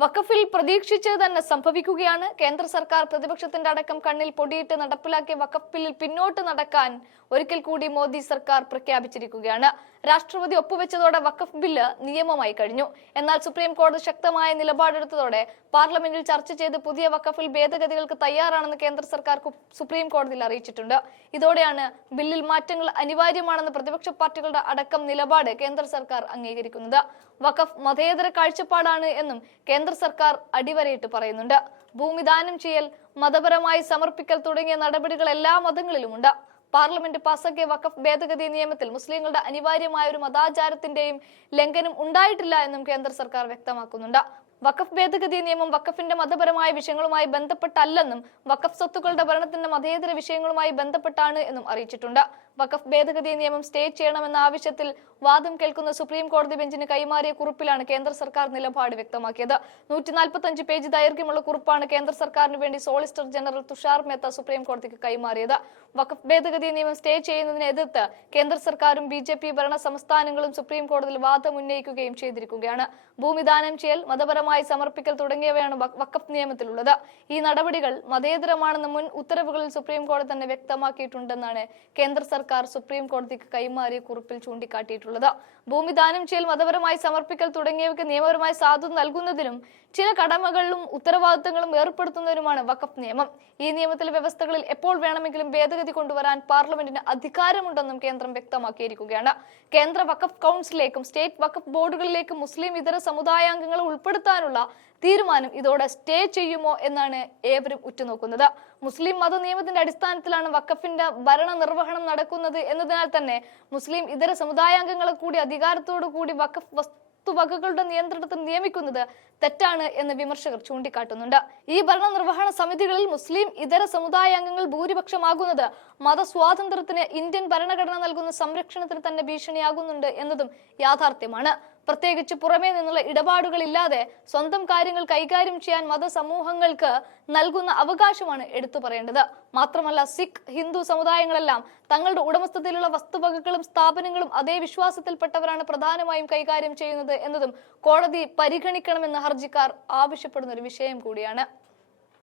വഖഫിൽ പ്രതീക്ഷിച്ചത് തന്നെ സംഭവിക്കുകയാണ്. കേന്ദ്ര സർക്കാർ പ്രതിപക്ഷത്തിന്റെ അടക്കം കണ്ണിൽ പൊടിയിട്ട് നടപ്പിലാക്കിയ വഖഫ് ബില്ലിൽ പിന്നോട്ട് നടക്കാൻ ഒരിക്കൽ കൂടി മോദി സർക്കാർ പ്രഖ്യാപിച്ചിരിക്കുകയാണ്. രാഷ്ട്രപതി ഒപ്പുവെച്ചതോടെ വഖഫ് ബില്ല് നിയമമായി കഴിഞ്ഞു. എന്നാൽ സുപ്രീം കോടതി ശക്തമായ നിലപാടെടുത്തതോടെ പാർലമെന്റിൽ ചർച്ച ചെയ്ത് പുതിയ വഖഫിൽ ഭേദഗതികൾക്ക് തയ്യാറാണെന്ന് കേന്ദ്ര സർക്കാർ സുപ്രീം കോടതിയിൽ അറിയിച്ചിട്ടുണ്ട്. ഇതോടെയാണ് ബില്ലിൽ മാറ്റങ്ങൾ അനിവാര്യമാണെന്ന് പ്രതിപക്ഷ പാർട്ടികളുടെ അടക്കം നിലപാട് കേന്ദ്ര സർക്കാർ അംഗീകരിക്കുന്നത്. വഖഫ് മതേതര കാഴ്ചപ്പാടാണ് എന്നും കേന്ദ്ര സർക്കാർ അടിവരയിട്ട് പറയുന്നുണ്ട്. ഭൂമിദാനം ചെയ്യൽ മതപരമായി സമർപ്പിക്കൽ തുടങ്ങിയ നടപടികൾ എല്ലാ മതങ്ങളിലുമുണ്ട്. പാർലമെന്റ് പാസാക്കിയ വഖഫ് ഭേദഗതി നിയമത്തിൽ മുസ്ലിങ്ങളുടെ അനിവാര്യമായ ഒരു മതാചാരത്തിന്റെയും ലംഘനം ഉണ്ടായിട്ടില്ല എന്നും കേന്ദ്ര സർക്കാർ വ്യക്തമാക്കുന്നുണ്ട്. വഖഫ് ഭേദഗതി നിയമം വഖഫിന്റെ മതപരമായ വിഷയങ്ങളുമായി ബന്ധപ്പെട്ടല്ലെന്നും വഖഫ് സ്വത്തുക്കളുടെ ഭരണത്തിന്റെ മതേതര വിഷയങ്ങളുമായി ബന്ധപ്പെട്ടാണ് എന്നും അറിയിച്ചിട്ടുണ്ട്. വഖഫ് ഭേദഗതി നിയമം സ്റ്റേ ചെയ്യണമെന്ന ആവശ്യത്തിൽ വാദം കേൾക്കുന്ന സുപ്രീം കോടതി ബെഞ്ചിന് കൈമാറിയ കുറിപ്പിലാണ് കേന്ദ്ര സർക്കാർ നിലപാട് വ്യക്തമാക്കിയത്. നൂറ്റി നാൽപ്പത്തഞ്ച് പേജ് ദൈർഘ്യമുള്ള കുറിപ്പാണ് കേന്ദ്ര സർക്കാരിന് വേണ്ടി solicitor general Tushar Mehta supreme കോടതിക്ക് കൈമാറിയത്. വഖഫ് ഭേദഗതി നിയമം സ്റ്റേ ചെയ്യുന്നതിനെ എതിർത്ത് കേന്ദ്ര സർക്കാരും ബി ജെ പി ഭരണ സംസ്ഥാനങ്ങളും സുപ്രീം കോടതിയിൽ വാദം ഉന്നയിക്കുകയും ചെയ്തിരിക്കുകയാണ്. ഭൂമിദാനം ചെയ്യൽ മതപരമായി സമർപ്പിക്കൽ തുടങ്ങിയവയാണ് വക്കഫ് നിയമത്തിലുള്ളത്. ഈ നടപടികൾ മതേതരമാണെന്ന് മുൻ ഉത്തരവുകളിൽ സുപ്രീം കോടതി തന്നെ വ്യക്തമാക്കിയിട്ടുണ്ടെന്നാണ് കേന്ദ്ര സർക്കാർ സുപ്രീം കോടതിക്ക് കൈമാറിയ കുറിപ്പിൽ ചൂണ്ടിക്കാട്ടിയിട്ടുള്ളത്. ഭൂമിദാനം ചെയ്യൽ മതപരമായി സമർപ്പിക്കൽ തുടങ്ങിയവയ്ക്ക് നിയമപരമായ സാധുത നൽകുന്നതിനും ചില കടമകളിലും ഉത്തരവാദിത്തങ്ങളും ഏർപ്പെടുത്തുന്നതിനുമാണ് വഖഫ് നിയമം. ഈ നിയമത്തിലെ വ്യവസ്ഥകളിൽ എപ്പോൾ വേണമെങ്കിലും ഭേദഗതി കൊണ്ടുവരാൻ പാർലമെന്റിന് അധികാരമുണ്ടെന്നും കേന്ദ്രം വ്യക്തമാക്കിയിരിക്കുകയാണ്. കേന്ദ്ര വഖഫ് കൗൺസിലേക്കും സ്റ്റേറ്റ് വഖഫ് ബോർഡുകളിലേക്കും മുസ്ലിം ഇതര സമുദായാംഗങ്ങളെ ഉൾപ്പെടുത്താനുള്ള തീരുമാനം ഇതോടെ സ്റ്റേ ചെയ്യുമോ എന്നാണ് ഏവരും ഉറ്റുനോക്കുന്നത്. മുസ്ലിം മത നിയമത്തിന്റെ അടിസ്ഥാനത്തിലാണ് വഖഫിന്റെ ഭരണ നിർവഹണം നടക്കുന്നത് എന്നതിനാൽ തന്നെ മുസ്ലിം ഇതര സമുദായാംഗങ്ങളെ കൂടി അധികാരത്തോടു കൂടി വക്കഫ് വസ്തുവകകളുടെ നിയന്ത്രണത്തിൽ നിയമിക്കുന്നത് തെറ്റാണ് എന്ന് വിമർശകർ ചൂണ്ടിക്കാട്ടുന്നുണ്ട്. ഈ ഭരണ നിർവഹണ സമിതികളിൽ മുസ്ലിം ഇതര സമുദായാംഗങ്ങൾ ഭൂരിപക്ഷമാകുന്നത് മതസ്വാതന്ത്ര്യത്തിന് ഇന്ത്യൻ ഭരണഘടന നൽകുന്ന സംരക്ഷണത്തിന് തന്നെ ഭീഷണിയാകുന്നുണ്ട് എന്നതും യാഥാർത്ഥ്യമാണ്. പ്രത്യേകിച്ച് പുറമേ നിന്നുള്ള ഇടപാടുകളില്ലാതെ സ്വന്തം കാര്യങ്ങൾ കൈകാര്യം ചെയ്യാൻ മതസമൂഹങ്ങൾക്ക് നൽകുന്ന അവകാശമാണ് എടുത്തു പറയേണ്ടത്. മാത്രമല്ല സിഖ് ഹിന്ദു സമുദായങ്ങളെല്ലാം തങ്ങളുടെ ഉടമസ്ഥതയിലുള്ള വസ്തുവകകളും സ്ഥാപനങ്ങളും അതേ വിശ്വാസത്തിൽപ്പെട്ടവരാണ് പ്രധാനമായും കൈകാര്യം ചെയ്യുന്നത് എന്നതും കോടതി പരിഗണിക്കണമെന്ന് ഹർജിക്കാർ ആവശ്യപ്പെടുന്ന ഒരു വിഷയം കൂടിയാണ്.